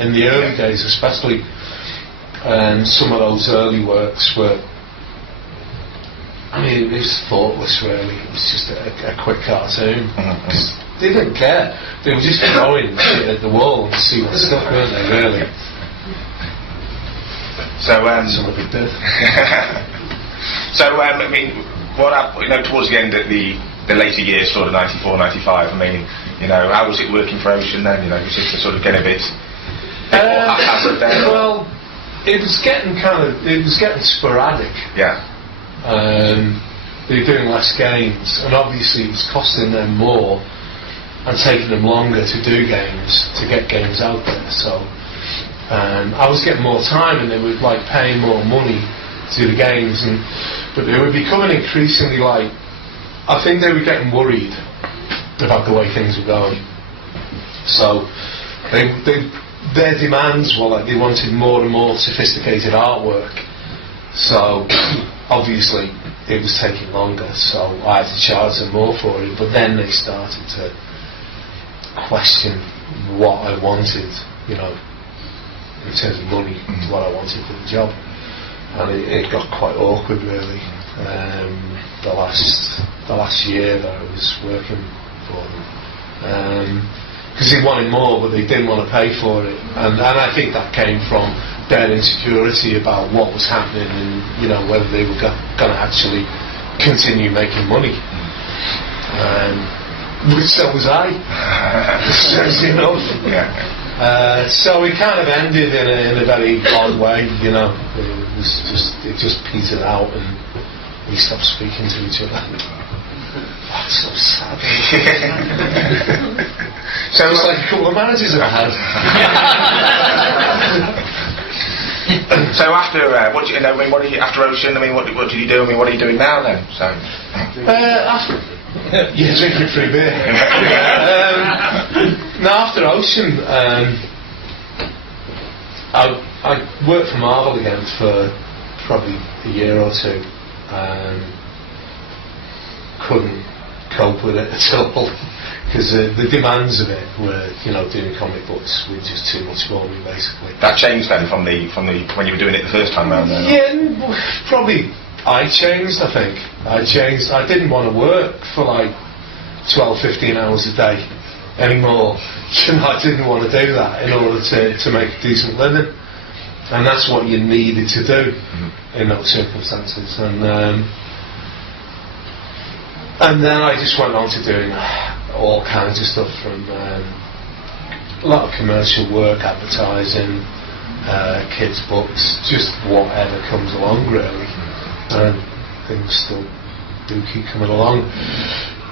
in the early days especially, some of those early works were, I mean, it was thoughtless really. It was just a quick cartoon. They didn't care. They were just throwing shit at the wall to see what stuck, weren't they, really? So, some of it did. So, I mean, towards the end of the later years, sort of 94, 95, I mean, how was it working for Ocean then? Was it to sort of get a bit more haphazard then? Well, it was getting sporadic. Yeah. They were doing less games, and obviously it was costing them more and taking them longer to do games, to get games out there. So I was getting more time, and they were paying more money to do the games, but they were becoming increasingly I think they were getting worried about the way things were going. So their demands were they wanted more and more sophisticated artwork. So obviously it was taking longer, so I had to charge them more for it. But then they started to question what I wanted, in terms of money, what I wanted for the job, and it got quite awkward really. The last year that I was working for them, because they wanted more, but they didn't want to pay for it, and I think that came from their insecurity about what was happening and whether they were going to actually continue making money. Which so was I. Strangely enough. So it kind of ended in a very odd way. It just petered out and we stopped speaking to each other. Oh, so sad. So it's like a couple of managers I've had. So after after Ocean, I mean, what did you do? I mean, what are you doing now then? So drinking free beer. Now after Ocean, I worked for Marvel again for probably a year or two. Couldn't cope with it at all because the demands of it were, doing comic books were just too much for me, basically. That changed then from the when you were doing it the first time round then? Yeah, probably I changed, I think. I didn't want to work for 12, 15 hours a day anymore. I didn't want to do that in order to make a decent living. And that's what you needed to do in those circumstances. And then I just went on to doing all kinds of stuff, from a lot of commercial work, advertising, kids' books, just whatever comes along really. And things still do keep coming along.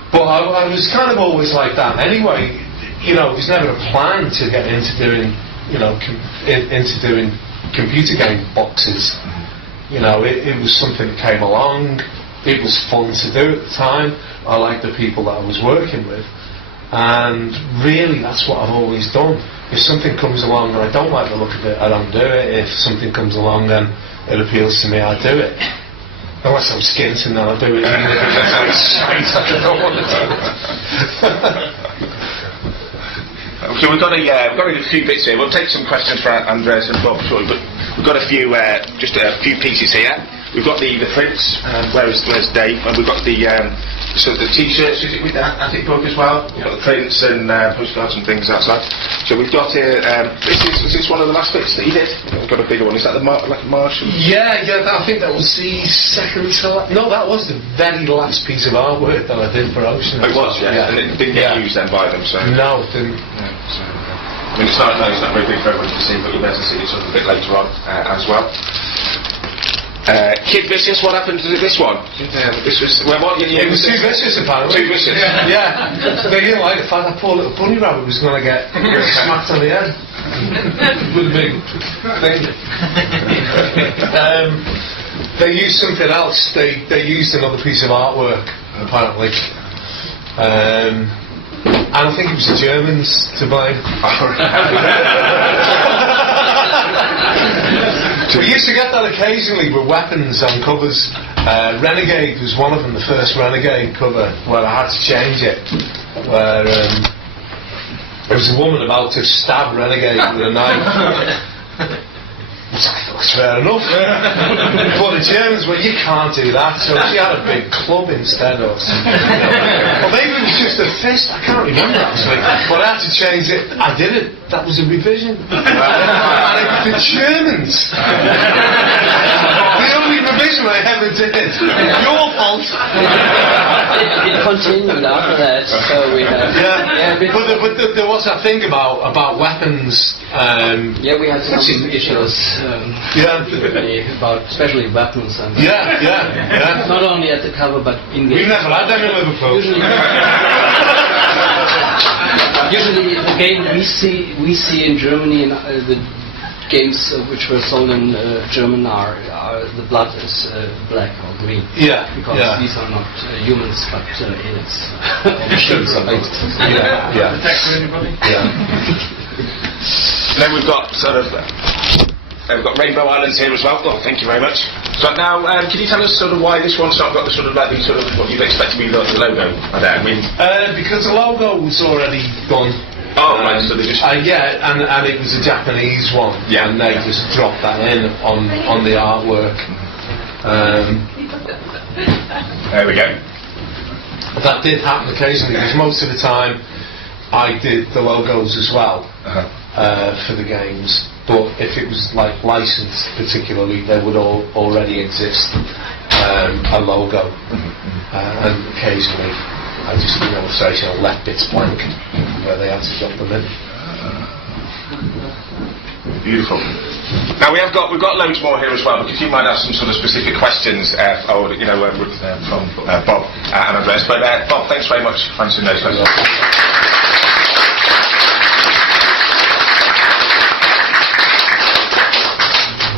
But I was kind of always like that anyway. It was never a plan to get into doing, into doing computer game boxes. It was something that came along. It was fun to do at the time. I liked the people that I was working with, and really that's what I've always done. If something comes along and I don't like the look of it, I don't do it. If something comes along and it appeals to me, I do it. Unless I'm skint, and then I do it even if it's shite, I don't want to do it. So we've got a few bits here. We'll take some questions for Andreas and Bob shortly, but we've got a few pieces here. We've got the prints. Where's Dave? And we've got the t-shirts. Is it with that? I think book as well. We've got the prints and postcards and things outside. So we've got here. Is this one of the last bits that you did? We've got a bigger one. Is that the Martian? Yeah. I think that was the second to last. No, that was the very last piece of artwork that I did for Ocean. It was, yeah. And it didn't get used then by them, so. No, it didn't. Yeah, so, I mean, it's not very big for everyone to see, but you'll be able to see it sort of a bit later on as well. Kid Vicious, what happened to this one? This was it was too vicious apparently. Too vicious. Yeah. They didn't like the fact that poor little bunny rabbit was going to get smacked on the head with a big thing. They used something else. They used another piece of artwork apparently. And I think it was the Germans to blame. We used to get that occasionally with weapons on covers. Renegade was one of them, the first Renegade cover, where I had to change it. Where There was a woman about to stab Renegade with a knife. Which I thought was fair enough. But the Germans were, you can't do that, so she had a big club instead or something. Or maybe it was just a fist, I can't remember actually. But I had to change it. I did it. That was a revision. And it was the Germans. The only revision I ever did. Your fault. It continued after that, so we had... But there was that thing about weapons. We had some issues. About especially weapons and not only at the cover but in the... We've never had them in Liverpool. Usually the game we see in Germany, the games which were sold in German are the blood is black or green. Because these are not humans but aliens. Then we've got sort of we've got Rainbow Islands here as well. Well, thank you very much. So now, can you tell us sort of why this one's not got the sort of like the sort of what you'd expect to be the logo? I mean, because the logo was already done. Oh, right. So they just and it was a Japanese one. Yeah. And they just dropped that in on the artwork. There we go. That did happen occasionally because most of the time I did the logos as well for the games. But if it was like licensed particularly, there would already exist a logo. And occasionally I just did an illustration and left bits blank where they had to drop them in. Beautiful. Now we've got loads more here as well, because you might have some sort of specific questions, from Bob and Andreas. But Bob, thanks very much for answering those questions.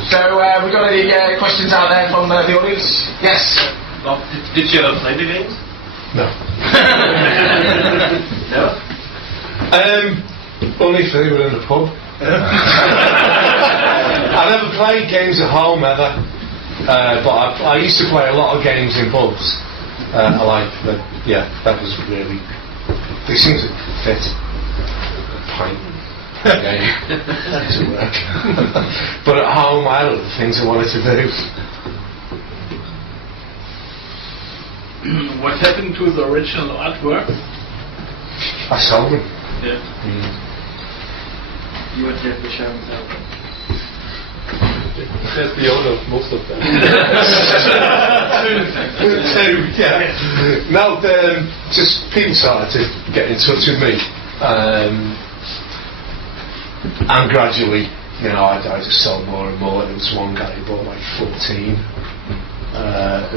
So we've got any questions out there from the audience? Yes. Bob, did you ever play the games? No. No? Only if they were in the pub. I never played games at home ever, but I used to play a lot of games in pubs. I like that. Yeah, that was really. They seem to fit. Pint game to work. But at home, I had other things I wanted to do. What happened to the original artwork? I sold them. Yeah. You would have to show himself. That's the owner of most of them. Now, just people started to get in touch with me, and gradually, I just sold more and more. There was one guy who bought like 14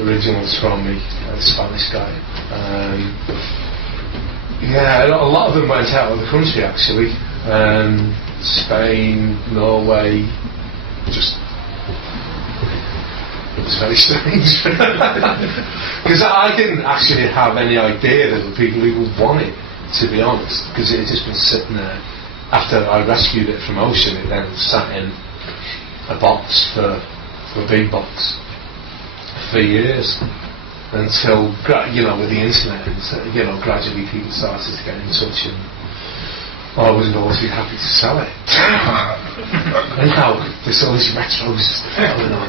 originals from me, a Spanish guy. A lot of them went out of the country actually. Spain, Norway, just it was very strange because I didn't actually have any idea that the people who would want it, to be honest, because it had just been sitting there. After I rescued it from ocean, it then sat in a box a big box for years until with the internet, gradually people started to get in touch and I wasn't always happy to sell it. And now there's all these retros going on.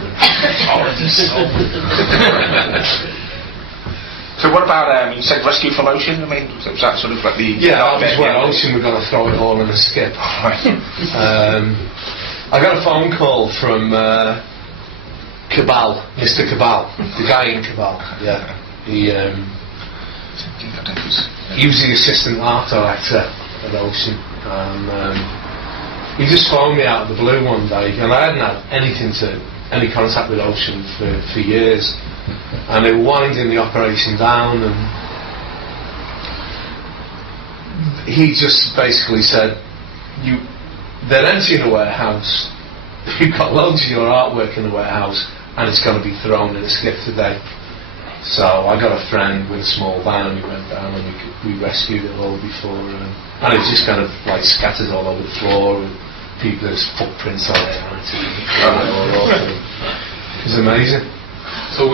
So what about, you said rescue from ocean? I mean, was that sort of like the... Yeah, that was where ocean we're going to throw it all in a skip. I got a phone call from Cabal, Mr. Cabal, the guy in Cabal. Yeah, he was the assistant art director at Ocean, and he just phoned me out of the blue one day, and I hadn't had any contact with Ocean for years, and they were winding the operation down, and he just basically said, they're emptying the warehouse, you've got loads of your artwork in the warehouse, and it's going to be thrown in a skip today. So I got a friend with a small van, and we went down and we rescued it all before, and it was just kind of like scattered all over the floor, and people's footprints on it. It was amazing. So